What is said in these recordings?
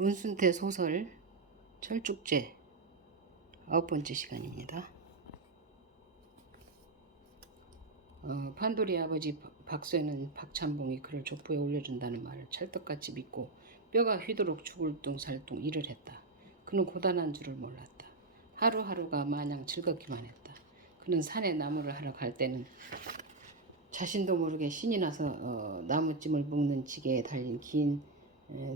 문순태 소설 철쭉제 9번째 시간입니다. 판돌이 아버지 박쇠는 박찬봉이 그를 족보에 올려준다는 말을 찰떡같이 믿고 뼈가 휘도록 죽을 둥살둥 일을 했다. 그는 고단한 줄을 몰랐다. 하루하루가 마냥 즐겁기만 했다. 그는 산에 나무를 하러 갈 때는 자신도 모르게 신이 나서 나무찜을 묶는 지게에 달린 긴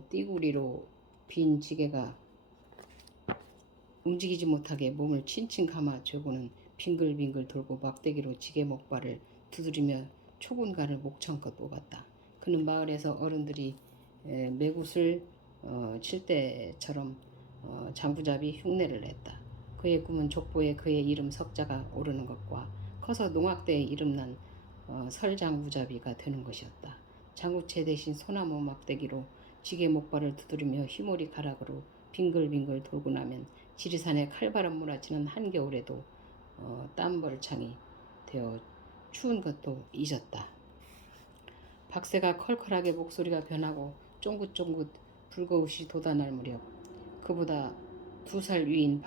띠구리로 빈 지게가 움직이지 못하게 몸을 칭칭 감아 죄고는 빙글빙글 돌고 막대기로 지게 목발을 두드리며 초군간을 목청껏 뽑았다. 그는 마을에서 어른들이 매굿을 칠 때처럼 장구잡이 흉내를 냈다. 그의 꿈은 족보에 그의 이름 석자가 오르는 것과 커서 농악대에 이름난 설장구잡이가 되는 것이었다. 장구채 대신 소나무 막대기로 지게 목발을 두드리며 휘몰이 가락으로 빙글빙글 돌고 나면 지리산에 칼바람 몰아치는 한겨울에도 땀벌창이 되어 추운 것도 잊었다. 박새가 컬컬하게 목소리가 변하고 쫑긋쫑긋 불거웃이 돋아날 무렵 그보다 2살 위인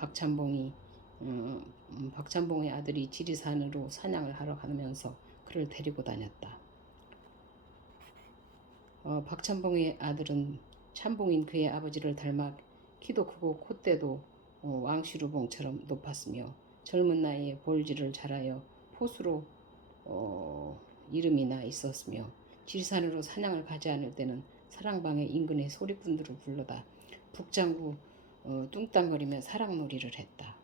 박찬봉의 아들이 지리산으로 사냥을 하러 가면서 그를 데리고 다녔다. 박찬봉의 아들은 찬봉인 그의 아버지를 닮아 키도 크고 콧대도 왕시루봉처럼 높았으며 젊은 나이에 볼질을 자라여 포수로 이름이 나 있었으며 지리산으로 사냥을 가지 않을 때는 사랑방의 인근의 소리꾼들을 불러다 북장구 뚱땅거리며 사랑놀이를 했다.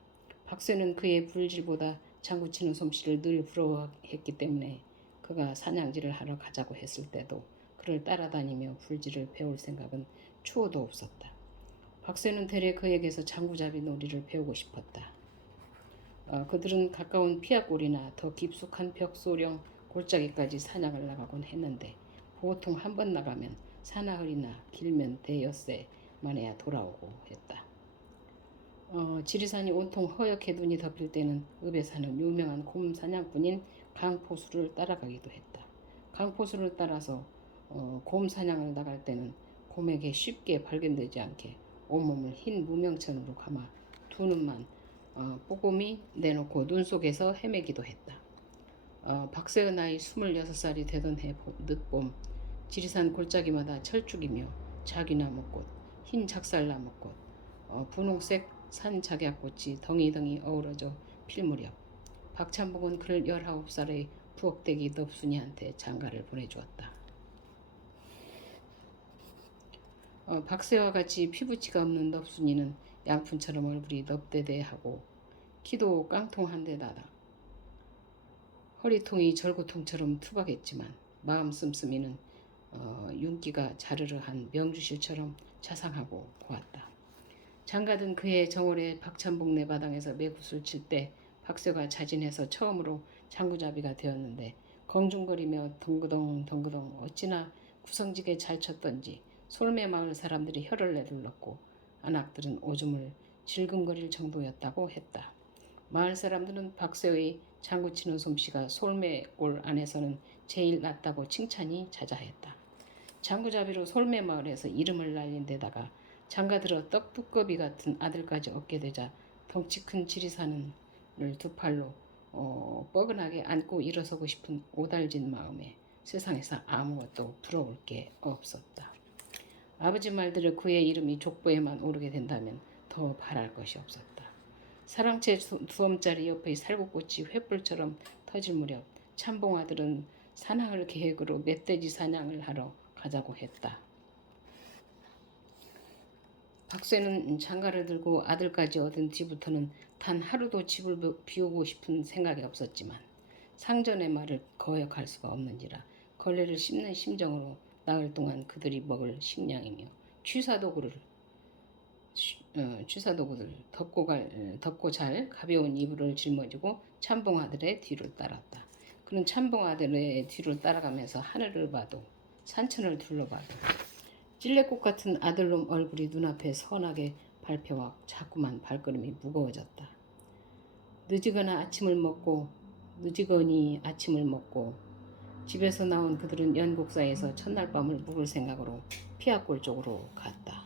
박쇠는 그의 불질보다 장구치는 솜씨를 늘 부러워했기 때문에 그가 사냥질을 하러 가자고 했을 때도 그를 따라다니며 불질을 배울 생각은 추호도 없었다. 박쇠는 대래 그에게서 장구잡이 놀이를 배우고 싶었다. 그들은 가까운 피아골이나 더 깊숙한 벽소령 골짜기까지 사냥을 나가곤 했는데 보통 한 번 나가면 사나흘이나 길면 대엿새 만에야 돌아오고 했다. 지리산이 온통 허옇게 눈이 덮일 때는 읍에 사는 유명한 곰 사냥꾼인 강포수를 따라가기도 했다. 강포수를 따라서 곰 사냥을 나갈 때는 곰에게 쉽게 발견되지 않게 온몸을 흰 무명천으로 감아 두 눈만 뽀꼼히 내놓고 눈 속에서 헤매기도 했다. 박새의 나이 26살이 되던 해 늦봄 지리산 골짜기마다 철쭉이며 자귀나무꽃, 흰 작살나무꽃, 분홍색 산작약꽃이 덩이덩이 어우러져 필 무렵 박찬봉은 그를 19살의 부엌대기 넙순이한테 장가를 보내주었다. 박새와 같이 피부치가 없는 넙순이는 양푼처럼 얼굴이 넙대대하고 키도 깡통한 데다가 허리통이 절구통처럼 투박했지만 마음 씀씀이는 윤기가 자르르한 명주실처럼 자상하고 고왔다. 장가든 그의 정월에 박찬봉네 바당에서 매굿을 칠 때 박새가 자진해서 처음으로 장구잡이가 되었는데 공중거리며 덩그덩 덩그덩 어찌나 구성지게 잘 쳤던지 솔매 마을 사람들이 혀를 내둘렀고 안악들은 오줌을 질금거릴 정도였다고 했다. 마을 사람들은 박새의 장구치는 솜씨가 솔매골 안에서는 제일 낫다고 칭찬이 자자했다. 장구잡이로 솔매 마을에서 이름을 날린 데다가 장가들어 떡두꺼비 같은 아들까지 얻게 되자 덩치 큰 지리산을 두 팔로 뻐근하게 안고 일어서고 싶은 오달진 마음에 세상에서 아무것도 부러울 게 없었다. 아버지 말대로 그의 이름이 족보에만 오르게 된다면 더 바랄 것이 없었다. 사랑채 2엄짜리 옆의 살구꽃이 횃불처럼 터질 무렵 찬봉 아들은 사나흘 계획으로 멧돼지 사냥을 하러 가자고 했다. 박쇠는 장가를 들고 아들까지 얻은 뒤부터는 단 하루도 집을 비우고 싶은 생각이 없었지만 상전의 말을 거역할 수가 없는지라 걸레를 씹는 심정으로 나흘 동안 그들이 먹을 식량이며 취사도구들 덮고 잘 가벼운 이불을 짊어지고 찬봉 아들의 뒤를 따랐다. 그는 찬봉 아들의 뒤를 따라가면서 하늘을 봐도 산천을 둘러봐도 찔레꽃 같은 아들놈 얼굴이 눈앞에 선하게 밟혀와 자꾸만 발걸음이 무거워졌다. 늦지거니 아침을 먹고 집에서 나온 그들은 연곡사에서 첫날 밤을 묵을 생각으로 피아골 쪽으로 갔다.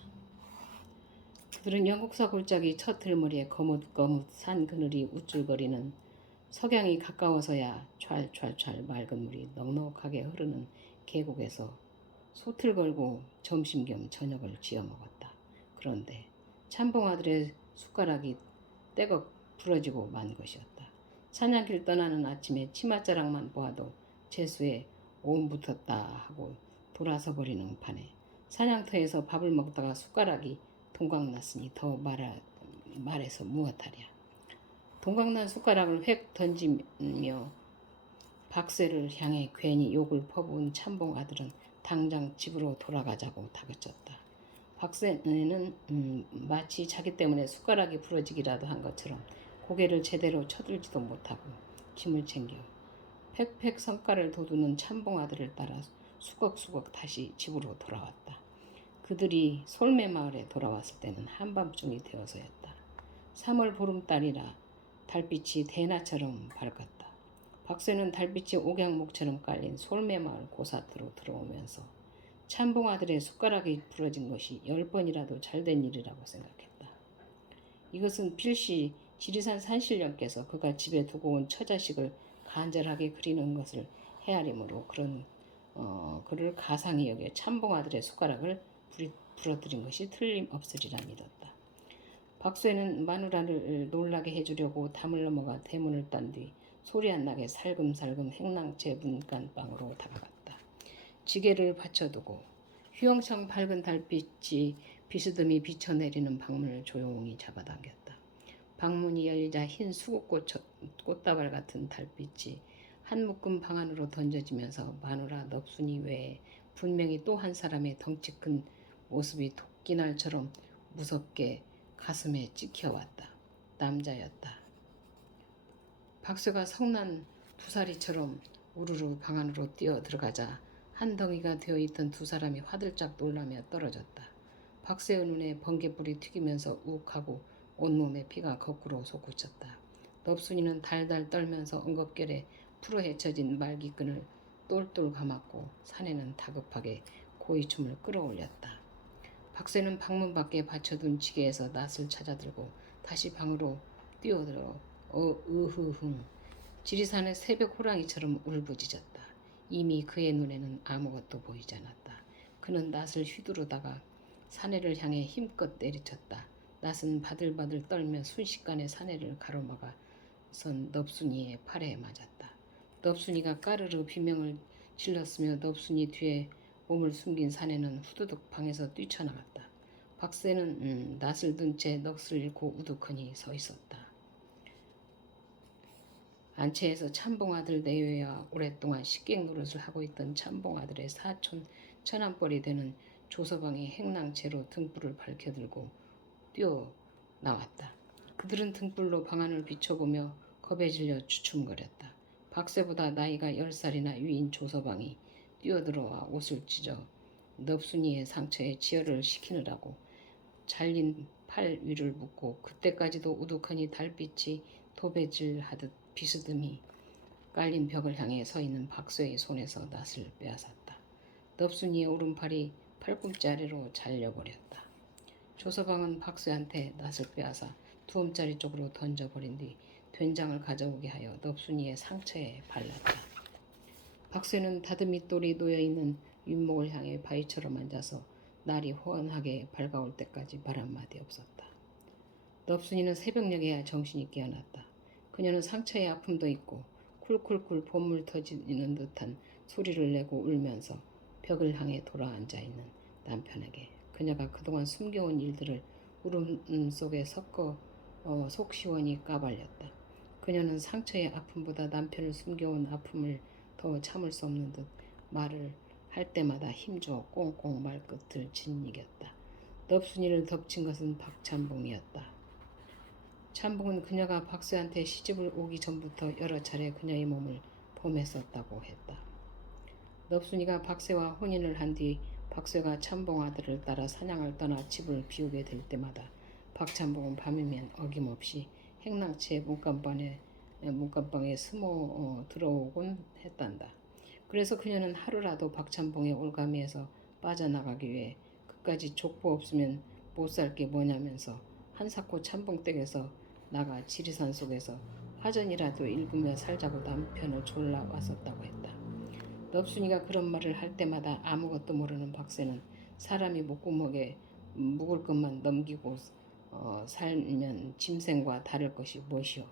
그들은 영국사 골짜기 첫 들머리에 거뭇거뭇 산 그늘이 우쭐거리는 석양이 가까워서야 촤촤촤 맑은 물이 넉넉하게 흐르는 계곡에서 솥을 걸고 점심 겸 저녁을 지어 먹었다. 그런데 참봉아들의 숟가락이 떼걱 부러지고 만 것이었다. 사냥길 떠나는 아침에 치맛자락만 보아도 재수에 온 붙었다 하고 돌아서 버리는 판에 사냥터에서 밥을 먹다가 숟가락이 동각났으니 더 말해서 무엇하랴. 동각난 숟가락을 획 던지며 박쇠를 향해 괜히 욕을 퍼부은 참봉 아들은 당장 집으로 돌아가자고 다그쳤다. 박쇠는 마치 자기 때문에 숟가락이 부러지기라도 한 것처럼 고개를 제대로 쳐들지도 못하고 짐을 챙겨 팩팩 성과를 돋우는 참봉 아들을 따라 수걱수걱 다시 집으로 돌아왔다. 그들이 솔매마을에 돌아왔을 때는 한밤중이 되어서였다. 3월 보름달이라 달빛이 대낮처럼 밝았다. 박쇠는 달빛이 옥양목처럼 깔린 솔매마을 고사트로 들어오면서 참봉아들의 숟가락이 부러진 것이 10번이라도 잘된 일이라고 생각했다. 이것은 필시 지리산 산신령께서 그가 집에 두고 온 처자식을 간절하게 그리는 것을 헤아림으로 그를 가상히 여겨 참봉아들의 숟가락을 부러뜨린 것이 틀림없으리라 믿었다. 박쇠는 마누라를 놀라게 해주려고 담을 넘어가 대문을 딴 뒤 소리 안 나게 살금살금 행랑채 문간방으로 다가갔다. 지게를 받쳐두고 휘영청 밝은 달빛이 비스듬히 비쳐내리는 방문을 조용히 잡아당겼다. 방문이 열리자 흰 수국꽃다발 같은 달빛이 한 묶음 방 안으로 던져지면서 마누라 넙순이 외에 분명히 또 한 사람의 덩치 큰 모습이 토끼날처럼 무섭게 가슴에 찍혀왔다. 남자였다. 박쇠가 성난 부사리처럼 우르르 방 안으로 뛰어 들어가자 한 덩이가 되어있던 두 사람이 화들짝 놀라며 떨어졌다. 박쇠의 눈에 번개불이 튀기면서 욱하고 온몸에 피가 거꾸로 솟구쳤다. 넙순이는 달달 떨면서 엉겁결에 풀어헤쳐진 말기끈을 똘똘 감았고 사내는 다급하게 고이춤을 끌어올렸다. 박쇠는 방문 밖에 받쳐둔 지게에서 낫을 찾아들고 다시 방으로 뛰어들어 으흐흥 지리산의 새벽 호랑이처럼 울부짖었다. 이미 그의 눈에는 아무것도 보이지 않았다. 그는 낫을 휘두르다가 사내를 향해 힘껏 내리쳤다. 낫은 바들바들 떨며 순식간에 사내를 가로막아 선 넙순이의 팔에 맞았다. 넙순이가 까르르 비명을 질렀으며 넙순이 뒤에 몸을 숨긴 사내는 후두둑 방에서 뛰쳐나갔다. 박쇠는 낫을 든 채 넋을 잃고 우두커니 서 있었다. 안채에서 참봉아들 내외와 오랫동안 식객 노릇을 하고 있던 참봉아들의 사촌 처남뻘이 되는 조서방이 행랑채로 등불을 밝혀들고 뛰어나왔다. 그들은 등불로 방안을 비춰보며 겁에 질려 주춤거렸다. 박쇠보다 나이가 10살이나 위인 조서방이 뛰어들어와 옷을 찢어 넙순이의 상처에 지혈을 시키느라고 잘린 팔 위를 묶고 그때까지도 우두커니 달빛이 도배질하듯 비스듬히 깔린 벽을 향해 서 있는 박쇠의 손에서 낫을 빼앗았다. 넙순이의 오른팔이 팔꿈치 아래로 잘려버렸다. 조서방은 박쇠한테 낫을 빼앗아 두엄짜리 쪽으로 던져버린 뒤 된장을 가져오게 하여 넙순이의 상처에 발랐다. 박쇠는 다듬이돌이 놓여있는 윗목을 향해 바위처럼 앉아서 날이 호원하게 밝아올 때까지 말 한마디 없었다. 넙순이는 새벽녘에야 정신이 깨어났다. 그녀는 상처의 아픔도 있고 쿨쿨쿨 봇물 터지는 듯한 소리를 내고 울면서 벽을 향해 돌아앉아 있는 남편에게 그녀가 그동안 숨겨온 일들을 울음 속에 속 시원히 까발렸다. 그녀는 상처의 아픔보다 남편을 숨겨온 아픔을 더 참을 수 없는 듯 말을 할 때마다 힘주어 꽁꽁 말끝을 짓이겼다. 넙순이를 덮친 것은 박참봉이었다. 참봉은 그녀가 박쇠한테 시집을 오기 전부터 여러 차례 그녀의 몸을 범했었다고 했다. 넙순이가 박쇠와 혼인을 한 뒤 박쇠가 참봉 아들을 따라 사냥을 떠나 집을 비우게 될 때마다 박참봉은 밤이면 어김없이 행랑채 문간방에 숨어 들어오곤 했단다. 그래서 그녀는 하루라도 박참봉의 올가미에서 빠져나가기 위해 그까지 족보 없으면 못 살 게 뭐냐면서 한사코 참봉댁에서 나가 지리산 속에서 화전이라도 읽으며 살자고 남편을 졸라 왔었다고 했다. 넙순이가 그런 말을 할 때마다 아무것도 모르는 박새는 사람이 목구멍에 묵을 것만 넘기고 살면 짐승과 다를 것이 무엇이오.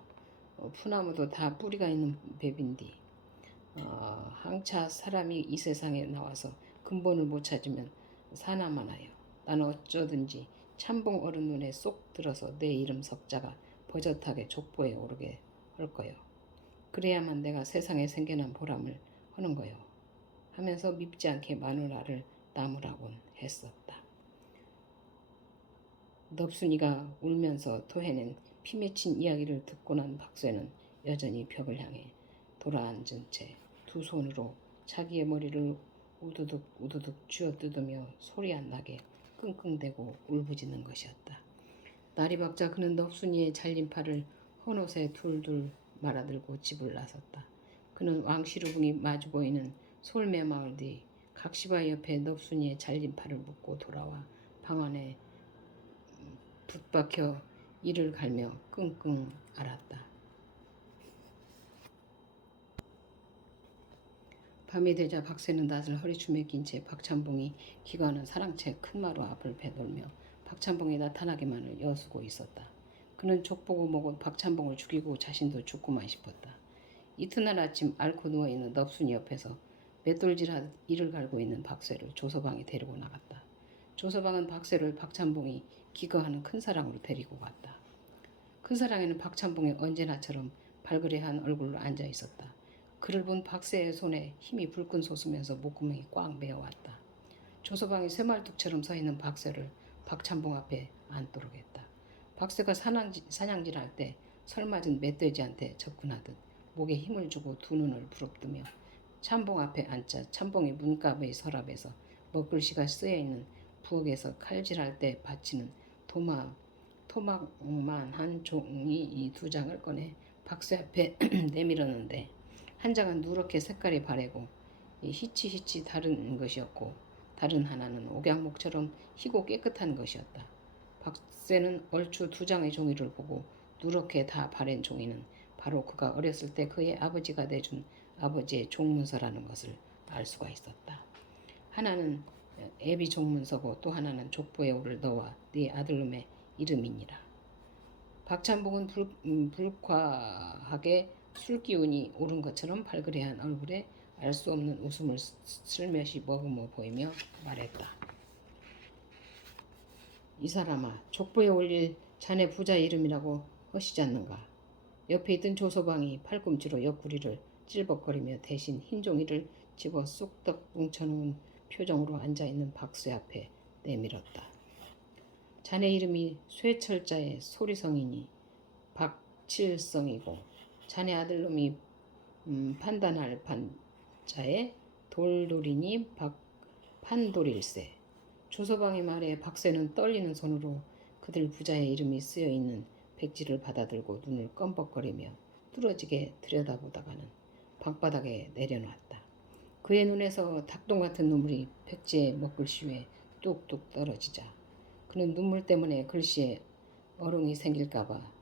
푸나무도 다 뿌리가 있는 뱀인디. 항차 사람이 이 세상에 나와서 근본을 못 찾으면 사나마나요. 나는 어쩌든지 참봉 어른 눈에 쏙 들어서 내 이름 석자가 버젓하게 족보에 오르게 할 거요. 그래야만 내가 세상에 생겨난 보람을 하는 거요. 하면서 밉지 않게 마누라를 나무라곤 했었다. 넙순이가 울면서 토해낸 피 맺힌 이야기를 듣고 난 박쇠는 여전히 벽을 향해 돌아앉은 채 두 손으로 자기의 머리를 우두둑 우두둑 쥐어뜯으며 소리 안 나게 끙끙대고 울부짖는 것이었다. 날이 밝자 그는 넙순이의 잘린 팔을 헌옷에 둘둘 말아들고 집을 나섰다. 그는 왕시루붕이 마주 보이는 솔매 마을 뒤 각시바위 옆에 넙순이의 잘린 팔을 묶고 돌아와 방 안에 붙박혀 이를 갈며 끙끙 앓았다. 밤이 되자 박새는 낯을 허리춤에 낀 채 박찬봉이 기관한 사랑채 큰 마루 앞을 배돌며 박찬봉이 나타나기만을 여수고 있었다. 그는 족보고 뭐고 박찬봉을 죽이고 자신도 죽고만 싶었다. 이튿날 아침 앓고 누워있는 넙순이 옆에서 맷돌질하듯 이를 갈고 있는 박새를 조서방이 데리고 나갔다. 조서방은 박새를 박찬봉이 기거하는 큰사랑으로 데리고 갔다. 큰사랑에는 박찬봉이 언제나처럼 발그레한 얼굴로 앉아 있었다. 그를 본 박새의 손에 힘이 불끈 솟으면서 목구멍이 꽉 메어왔다. 조서방이 쇠말뚝처럼 서 있는 박새를 박찬봉 앞에 앉도록 했다. 박새가 사냥질할 때 설맞은 멧돼지한테 접근하듯 목에 힘을 주고 두 눈을 부릅뜨며 찬봉 앞에 앉자 찬봉이 문갑의 서랍에서 먹글씨가 쓰여있는 부엌에서 칼질할 때 받치는 토막만한 종이 이 두 장을 꺼내 박새 앞에 내밀었는데 한 장은 누렇게 색깔이 바래고 희치희치 다른 것이었고 다른 하나는 옥양목처럼 희고 깨끗한 것이었다. 박새는 얼추 두 장의 종이를 보고 누렇게 다 바랜 종이는 바로 그가 어렸을 때 그의 아버지가 내준 아버지의 종문서라는 것을 알 수가 있었다. 하나는 애비 종문서고 또 하나는 족보에 오를 너와 네 아들놈의 이름이니라. 박찬봉은 불쾌하게 술기운이 오른 것처럼 발그레한 얼굴에 알 수 없는 웃음을 슬며시 머금어 보이며 말했다. 이 사람아, 족보에 올릴 자네 부자 이름이라고 하시지 않는가? 옆에 있던 조서방이 팔꿈치로 옆구리를 찔벅거리며 대신 흰 종이를 집어 쑥떡 뭉쳐놓은 표정으로 앉아있는 박새 앞에 내밀었다. 자네 이름이 쇠철자의 소리성이니 박칠성이고 자네 아들놈이 판단할 판자의 돌돌이니 판돌일세. 조서방의 말에 박새는 떨리는 손으로 그들 부자의 이름이 쓰여있는 백지를 받아들고 눈을 껌벅거리며 뚫어지게 들여다보다가는 방바닥에 내려놨다. 그의 눈에서 닭똥 같은 눈물이 백지의 먹글씨 위에 뚝뚝 떨어지자 그는 눈물 때문에 글씨에 어릉이 생길까봐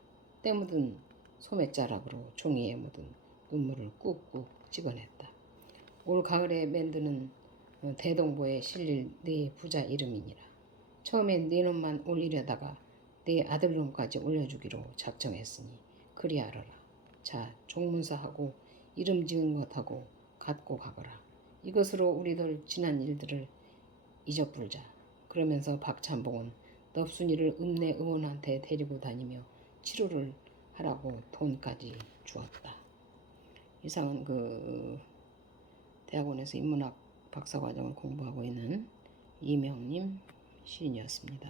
때 묻은 소매자락으로 종이에 묻은 눈물을 꾹꾹 찍어냈다. 올 가을에 만드는 대동보에 실릴 네 부자 이름이니라. 처음엔 네 놈만 올리려다가 네 아들놈까지 올려주기로 작정했으니 그리 알아라. 자, 종문서하고 이름 지은 것하고 갖고 가거라. 이것으로 우리들 지난 일들을 잊어불자. 그러면서 박찬봉은 넙순이를 읍내 의원한테 데리고 다니며 치료를 하라고 돈까지 주었다. 이상은 대학원에서 인문학 박사과정을 공부하고 있는 이명님 시인이었습니다.